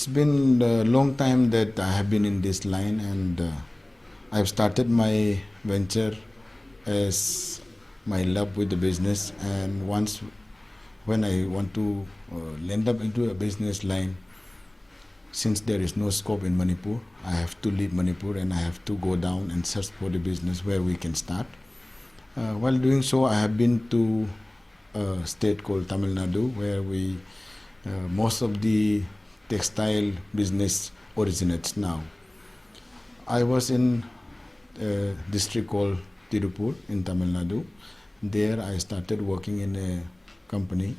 It's been a long time that I have been in this line, and I've started my venture as my love with the business. And once, when I want to land up into a business line, since there is no scope in Manipur, I have to leave Manipur and I have to go down and search for the business where we can start. While doing so, I have been to a state called Tamil Nadu, where most of the textile business originates now. I was in a district called Tirupur in Tamil Nadu. There I started working in a company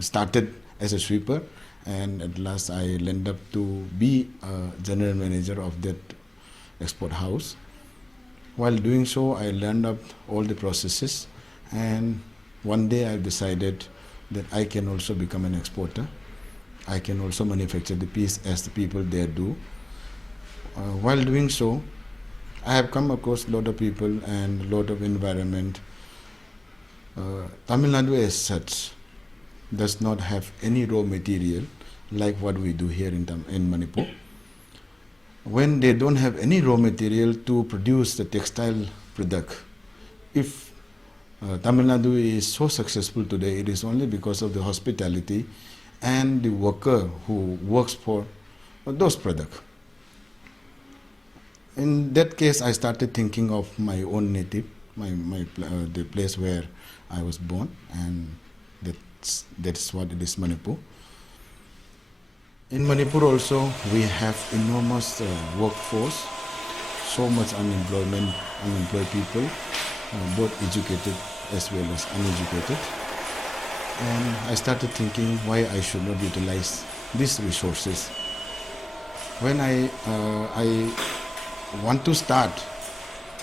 started as a sweeper, and at last I ended up to be a general manager of that export house. While doing so, I learned up all the processes, and one day I decided that I can also become an exporter. I can also manufacture the piece as the people there do. While doing so, I have come across a lot of people and a lot of environment. Tamil Nadu as such does not have any raw material like what we do here in Manipur. When they don't have any raw material to produce the textile product, if Tamil Nadu is so successful today, it is only because of the hospitality and the worker who works for those products. In that case, I started thinking of my own native, the place where I was born, and that's what it is, Manipur. In Manipur also, we have enormous workforce, so much unemployed people, both educated as well as uneducated. And I started thinking why I should not utilize these resources. When I want to start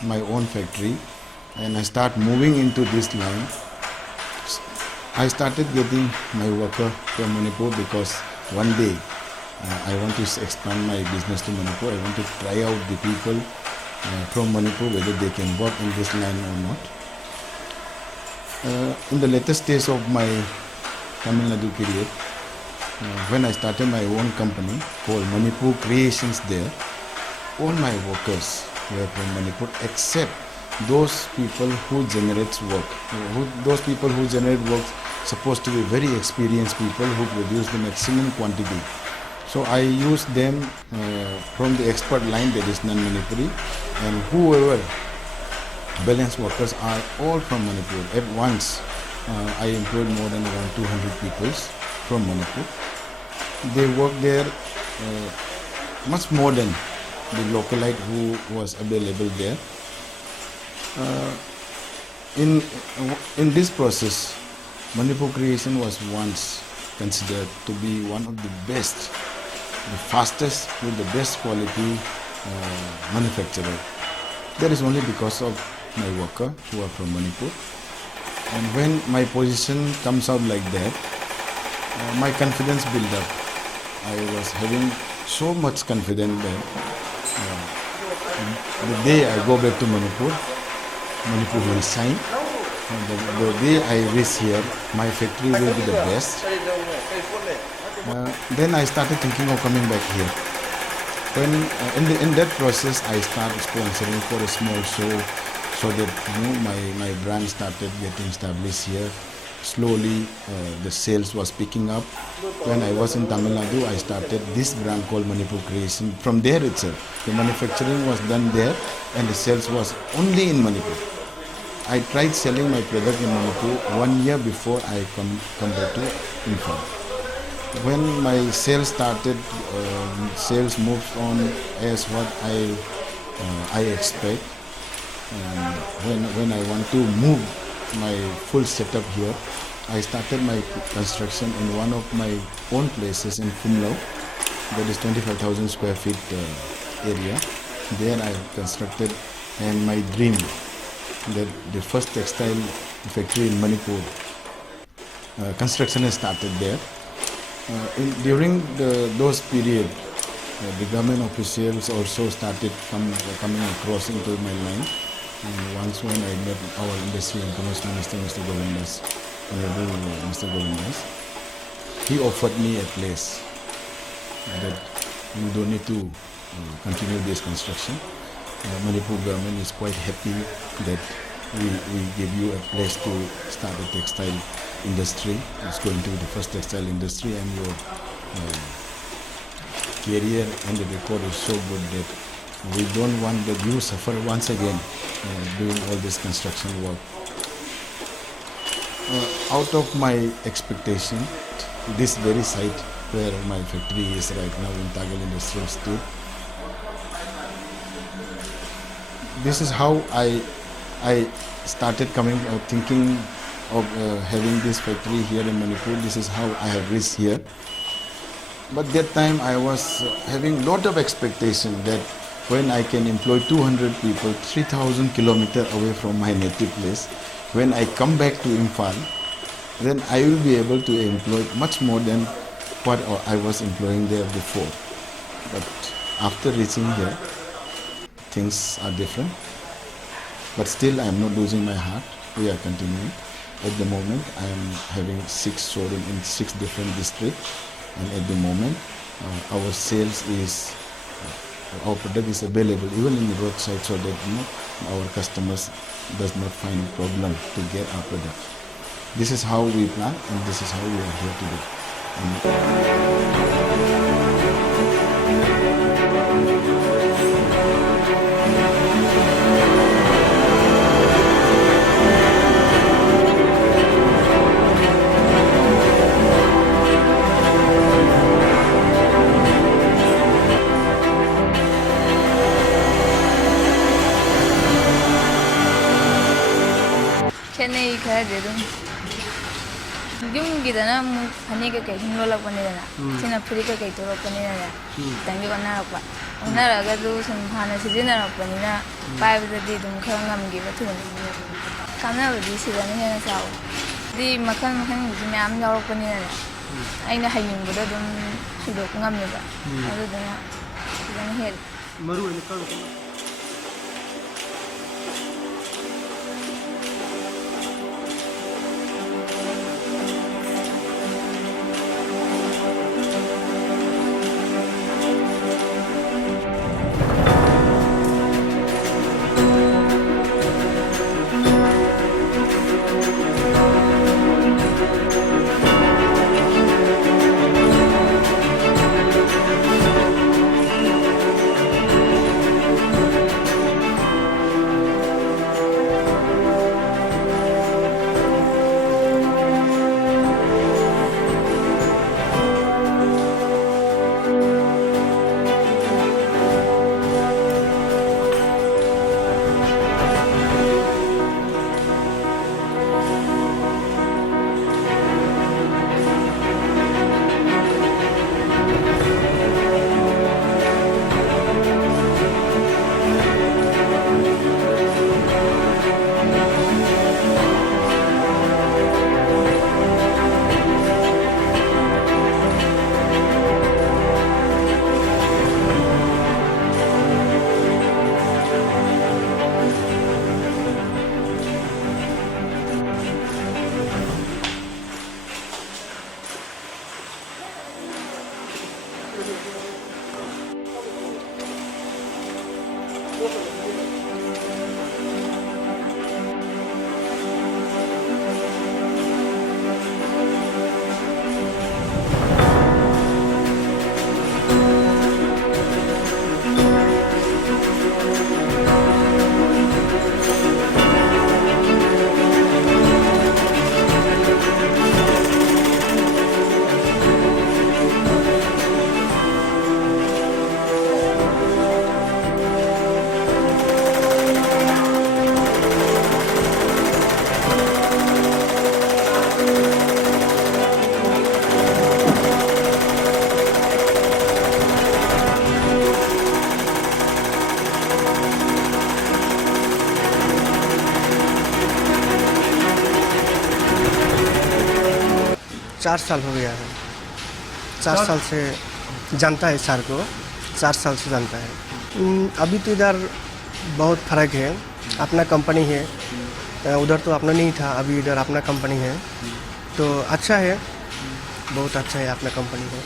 my own factory and I start moving into this line, I started getting my worker from Manipur because one day I want to expand my business to Manipur. I want to try out the people from Manipur, whether they can work in this line or not. In the later stage of my Tamil Nadu career, when I started my own company called Manipur Creations there, all my workers were from Manipur except those people who generate work. Those people who generate work supposed to be very experienced people who produce the maximum quantity. So I used them from the expert line, that is non-Manipuri, and whoever balance workers are all from Manipur. At once, I employed more than around 200 people from Manipur. They work there much more than the localite who was available there. In this process, Manipur Creation was once considered to be one of the best, the fastest with the best quality manufacturer. That is only because of my worker who are from Manipur. And when my position comes out like that, my confidence built up. I was having so much confidence that the day I go back to Manipur, Manipur will shine. The day I reach here, my factory will be the best. Then I started thinking of coming back here. When in that process, I started sponsoring for a small show, so that my brand started getting established here. Slowly, the sales was picking up. When I was in Tamil Nadu, I started this brand called Manipur Creation. From there itself, the manufacturing was done there, and the sales was only in Manipur. I tried selling my product in Manipur 1 year before I come back to Imphal. When my sales started, sales moved on as what I expect. And when I want to move my full setup here, I started my construction in one of my own places in Imphal. That is 25,000 square feet area. There I constructed, and my dream that the first textile factory in Manipur, construction has started there. During those period, the government officials also started coming across into my line. And once when I met our Industry and Commerce Minister, Mr. Govindas, Honorable Mr. Govindas, he offered me a place that you don't need to continue this construction. Manipur government is quite happy that we give you a place to start a textile industry. It's going to be the first textile industry, and your career and the record is so good that we don't want that you suffer once again doing all this construction work. Out of my expectation, this very site where my factory is right now in Takyel Industrial Estate, this is how I started thinking of having this factory here in Manipur. This is how I have reached here. But that time I was having lot of expectation that when I can employ 200 people 3,000 kilometers away from my native place, when I come back to Imphal, then I will be able to employ much more than what I was employing there before. But after reaching here, things are different. But still I am not losing my heart. We are continuing. At the moment I am having 6 showrooms in 6 different districts, and at the moment our sales is our product is available even in the roadside, so that our customers does not find problem to get our product. This is how we plan, and this is how we are here today. Kenny Cadid Gimgidana, Panica cake, no love vanilla, Tina Purica cake to Ropanina, thank you another. Another do some harness dinner of vanilla, 5 the day don't come give it to me. Come out with this and here out. The Macan Mam Europanina. I know how you would have done to look Namida, other than here. Maru in the color. चार साल हो गया है। 4 साल से जानता है sir को, 4 साल से जानता है। अभी तो इधर बहुत फ़र्क है, अपना कंपनी है, उधर तो अपना नहीं था, अभी इधर अपना कंपनी है, तो अच्छा है। बहुत अच्छा है अपना कंपनी को।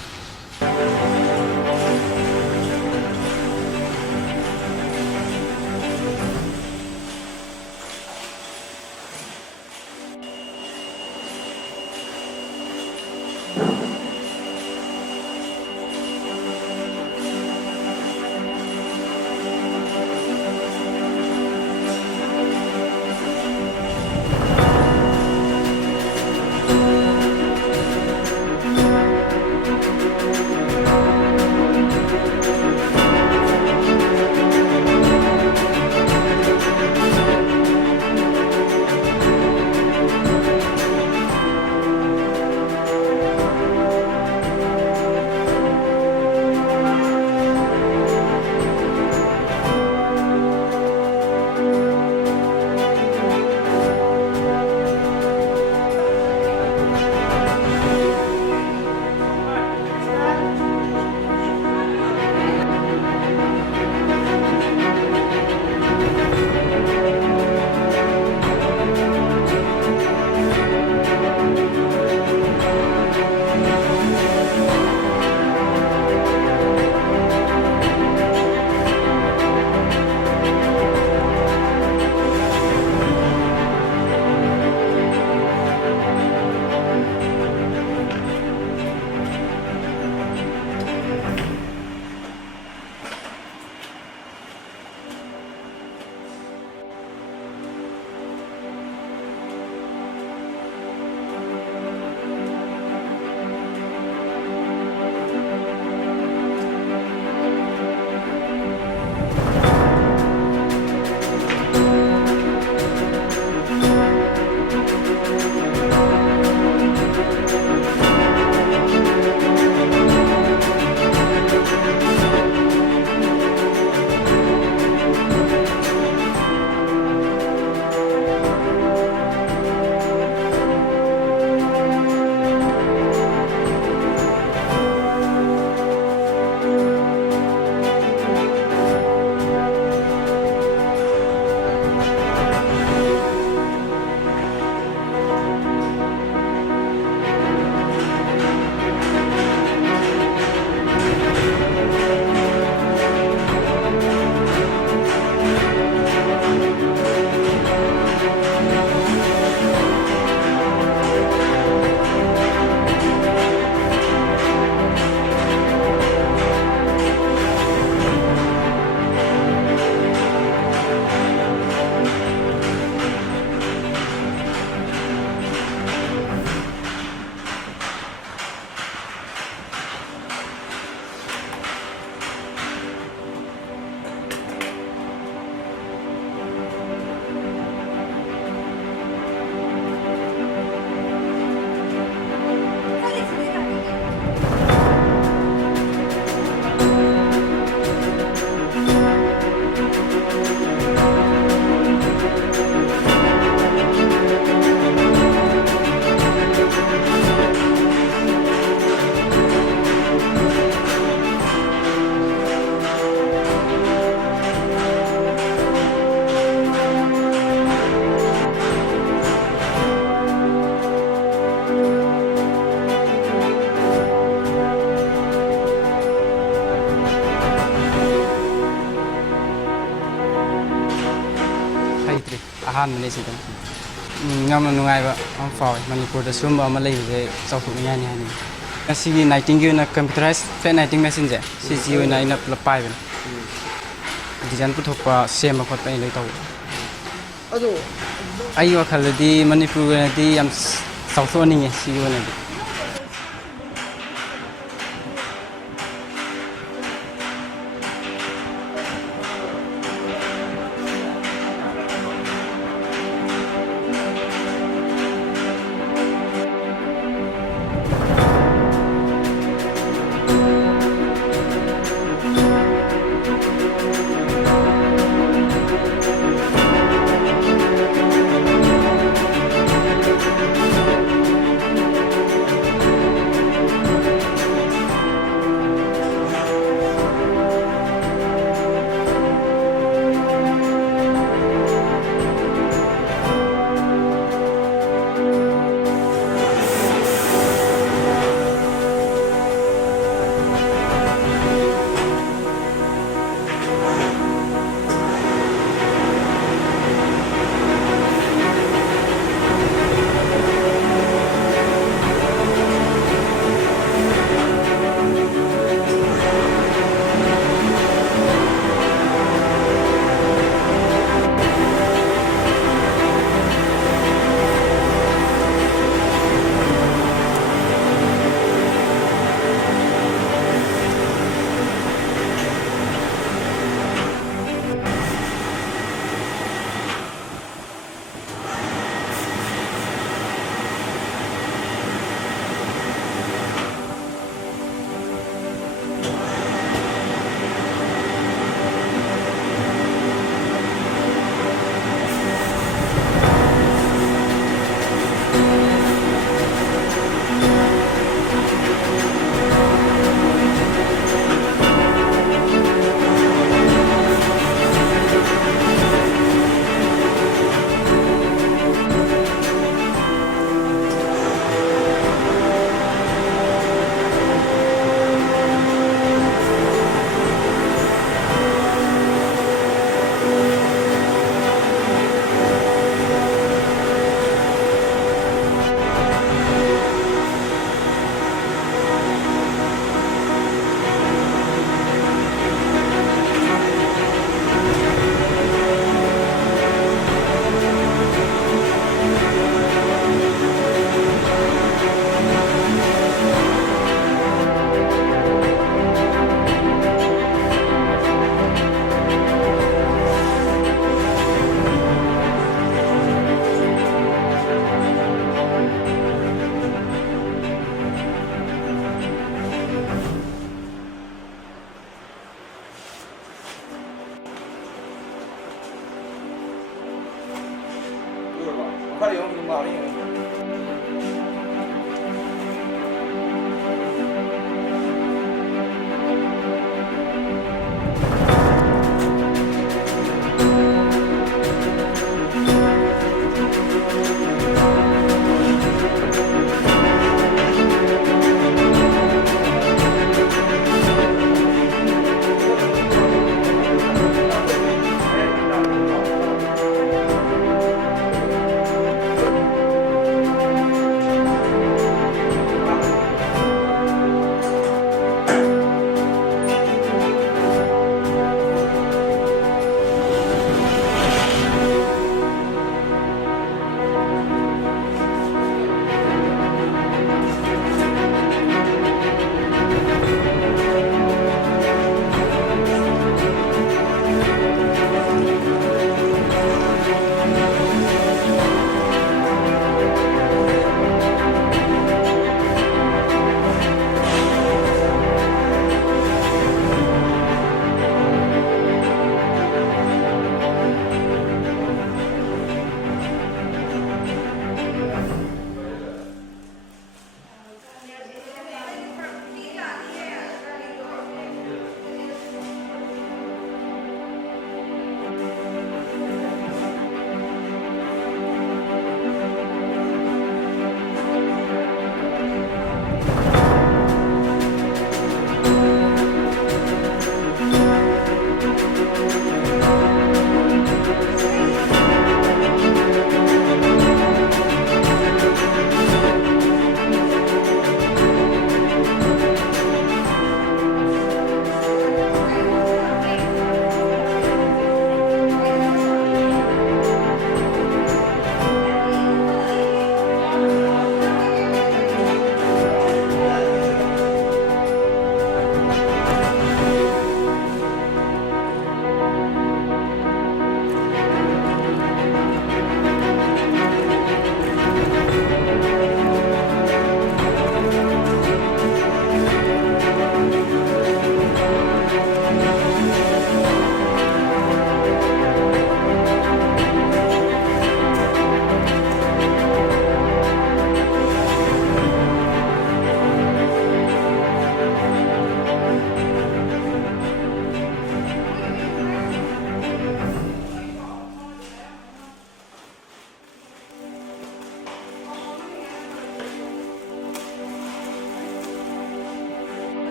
ꯑꯍꯥꯟꯕꯅꯦ ꯁꯤꯗ ꯌꯥꯝꯅ ꯅꯨꯡꯉꯥꯏꯕ ꯑꯃ ꯐꯥꯎꯏ ꯃꯅꯤꯄꯨꯔꯗ ꯁꯨꯝꯕ ꯑꯃ ꯂꯩꯕꯁꯦ ꯆꯥꯎꯊꯣꯛꯅꯤꯡꯉꯥꯏꯅꯤ ꯍꯥꯏꯅꯤꯡꯉꯤ ꯉꯁꯤꯒꯤ ꯅꯥꯏꯇꯤꯡꯒꯤ ꯑꯣꯏꯅ ꯀꯝꯄ꯭ꯌꯨꯇꯔꯥꯏꯖ ꯐ꯭ꯂꯦꯠ ꯅꯥꯏꯇꯤꯡ ꯃꯦꯆꯤꯟꯁꯦ ꯁꯤꯁꯤ ꯑꯣꯏꯅ ꯑꯩꯅ ꯄꯨꯂꯞ ꯄꯥꯏꯕꯅꯤ ꯗꯤꯖꯥꯏꯟ ꯄꯨꯊꯣꯛꯄ ꯁꯦꯝꯕ ꯈꯣꯠꯄ ꯑꯩꯅ ꯂꯣꯏ ꯇꯧꯕ ꯑꯩ ꯋꯥꯈꯜꯗꯗꯤ ꯃꯅꯤꯄꯨꯔꯒꯤ ꯑꯣꯏꯅꯗꯤ ꯌꯥꯝ ꯆꯥꯎꯊꯣꯛꯍꯟꯅꯤꯡꯉꯦ ꯁꯤꯒꯤ ꯑꯣꯏꯅꯗꯤ